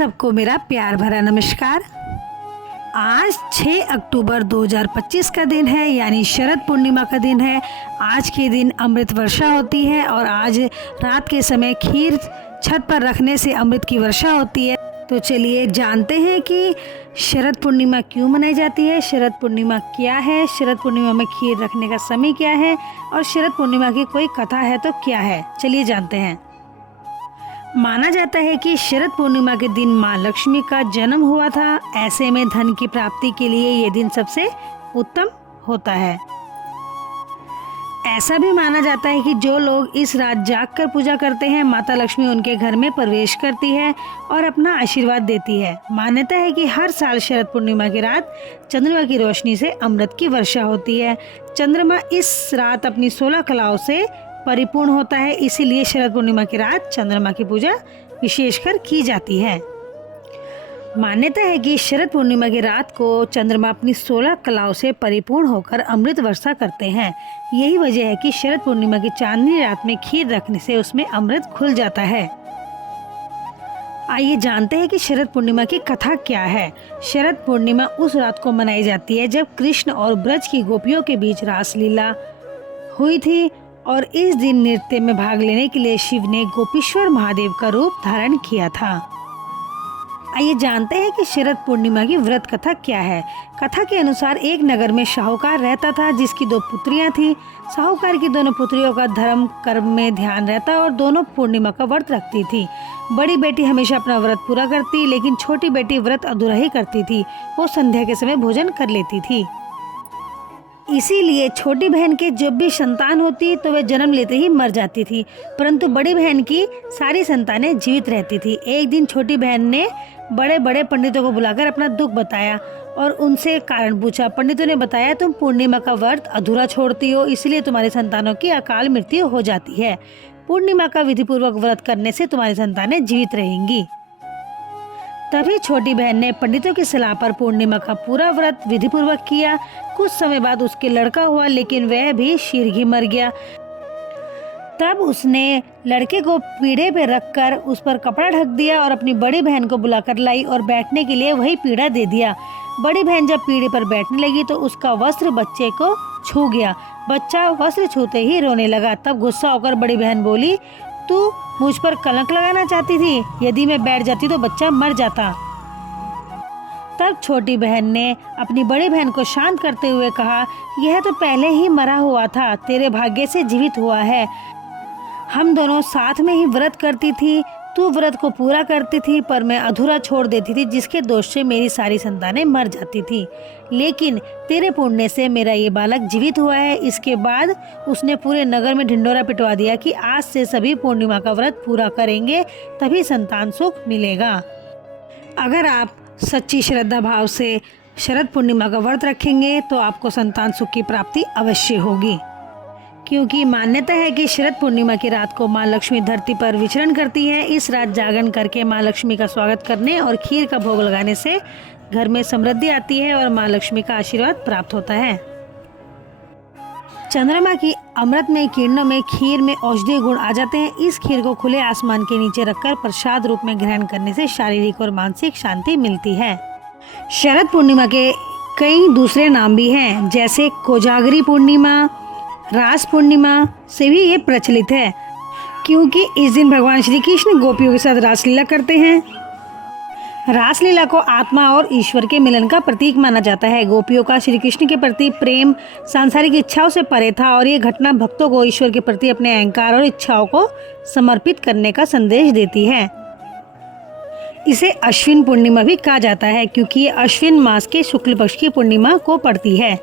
सबको मेरा प्यार भरा नमस्कार। आज 6 अक्टूबर 2025 का दिन है, यानी शरद पूर्णिमा का दिन है। आज के दिन अमृत वर्षा होती है और आज रात के समय खीर छत पर रखने से अमृत की वर्षा होती है। तो चलिए जानते हैं कि शरद पूर्णिमा क्यों मनाई जाती है, शरद पूर्णिमा क्या है, शरद पूर्णिमा में खीर रखने का समय क्या है और शरद पूर्णिमा की कोई कथा है तो क्या है। चलिए जानते हैं। माना जाता है कि शरद पूर्णिमा के दिन माँ लक्ष्मी का जन्म हुआ था। ऐसे में धन की प्राप्ति के लिए ये दिन सबसे उत्तम होता है। ऐसा भी माना जाता है कि जो लोग इस रात जागकर पूजा करते हैं, माता लक्ष्मी उनके घर में प्रवेश करती है और अपना आशीर्वाद देती है। मान्यता है कि हर साल शरद पूर्णिमा की रात चंद्रमा की रोशनी से अमृत की वर्षा होती है। चंद्रमा इस रात अपनी 16 कलाओं से परिपूर्ण होता है, इसीलिए शरद पूर्णिमा की रात चंद्रमा की पूजा विशेषकर की जाती है। मान्यता है कि शरद पूर्णिमा की रात को चंद्रमा अपनी 16 कलाओं से परिपूर्ण होकर अमृत वर्षा करते हैं। यही वजह है कि शरद पूर्णिमा की चांदनी रात में खीर रखने से उसमें अमृत खुल जाता है। आइए जानते हैं कि शरद पूर्णिमा की कथा क्या है। शरद पूर्णिमा उस रात को मनाई जाती है जब कृष्ण और ब्रज की गोपियों के बीच रासलीला हुई थी और इस दिन नृत्य में भाग लेने के लिए शिव ने गोपीश्वर महादेव का रूप धारण किया था। आइए जानते हैं कि शरद पूर्णिमा की व्रत कथा क्या है। कथा के अनुसार एक नगर में साहूकार रहता था जिसकी 2 पुत्रियां थीं। साहूकार की दोनों पुत्रियों का धर्म कर्म में ध्यान रहता और दोनों पूर्णिमा का व्रत रखती थी। बड़ी बेटी हमेशा अपना व्रत पूरा करती, लेकिन छोटी बेटी व्रत अधूरा ही करती थी। वो संध्या के समय भोजन कर लेती थी। इसीलिए छोटी बहन के जब भी संतान होती तो वह जन्म लेते ही मर जाती थी, परंतु बड़ी बहन की सारी संतानें जीवित रहती थी। एक दिन छोटी बहन ने बड़े बड़े पंडितों को बुलाकर अपना दुख बताया और उनसे कारण पूछा। पंडितों ने बताया, तुम पूर्णिमा का व्रत अधूरा छोड़ती हो, इसलिए तुम्हारी संतानों की अकाल मृत्यु हो जाती है। पूर्णिमा का विधिपूर्वक व्रत करने से तुम्हारी संतानें जीवित रहेंगी। तभी छोटी बहन ने पंडितों की सलाह पर पूर्णिमा का पूरा व्रत विधिपूर्वक किया। कुछ समय बाद उसके लड़का हुआ, लेकिन वह भी शीघ्र ही मर गया। तब उसने लड़के को पीढ़े पे रखकर उस पर कपड़ा ढक दिया और अपनी बड़ी बहन को बुलाकर लाई और बैठने के लिए वही पीढ़ा दे दिया। बड़ी बहन जब पीढ़े पर बैठने लगी तो उसका वस्त्र बच्चे को छू गया। बच्चा वस्त्र छूते ही रोने लगा। तब गुस्सा होकर बड़ी बहन बोली, तू मुझ पर कलंक लगाना चाहती थी, यदि मैं बैठ जाती तो बच्चा मर जाता। तब छोटी बहन ने अपनी बड़ी बहन को शांत करते हुए कहा, यह तो पहले ही मरा हुआ था, तेरे भाग्य से जीवित हुआ है। हम दोनों साथ में ही व्रत करती थी, तू व्रत को पूरा करती थी पर मैं अधूरा छोड़ देती थी, जिसके दोष से मेरी सारी संतानें मर जाती थी। लेकिन तेरे पुण्य से मेरा ये बालक जीवित हुआ है। इसके बाद उसने पूरे नगर में ढिंडोरा पिटवा दिया कि आज से सभी पूर्णिमा का व्रत पूरा करेंगे, तभी संतान सुख मिलेगा। अगर आप सच्ची श्रद्धा भाव से शरद पूर्णिमा का व्रत रखेंगे तो आपको संतान सुख की प्राप्ति अवश्य होगी, क्योंकि मान्यता है कि शरद पूर्णिमा की रात को माँ लक्ष्मी धरती पर विचरण करती है। इस रात जागरण करके माँ लक्ष्मी का स्वागत करने और खीर का भोग लगाने से घर में समृद्धि आती है और माँ लक्ष्मी का आशीर्वाद प्राप्त होता है। चंद्रमा की अमृतमय किरणों में खीर में औषधीय गुण आ जाते हैं। इस खीर को खुले आसमान के नीचे रखकर प्रसाद रूप में ग्रहण करने से शारीरिक और मानसिक शांति मिलती है। शरद पूर्णिमा के कई दूसरे नाम भी हैं, जैसे कोजागरी पूर्णिमा, रास पूर्णिमा से भी ये प्रचलित है, क्योंकि इस दिन भगवान श्री कृष्ण गोपियों के साथ रासलीला करते हैं। रासलीला को आत्मा और ईश्वर के मिलन का प्रतीक माना जाता है। गोपियों का श्री कृष्ण के प्रति प्रेम सांसारिक इच्छाओं से परे था और ये घटना भक्तों को ईश्वर के प्रति अपने अहंकार और इच्छाओं को समर्पित करने का संदेश देती है। इसे अश्विन पूर्णिमा भी कहा जाता है, क्योंकि ये अश्विन मास के शुक्ल पक्ष की पूर्णिमा को पड़ती है।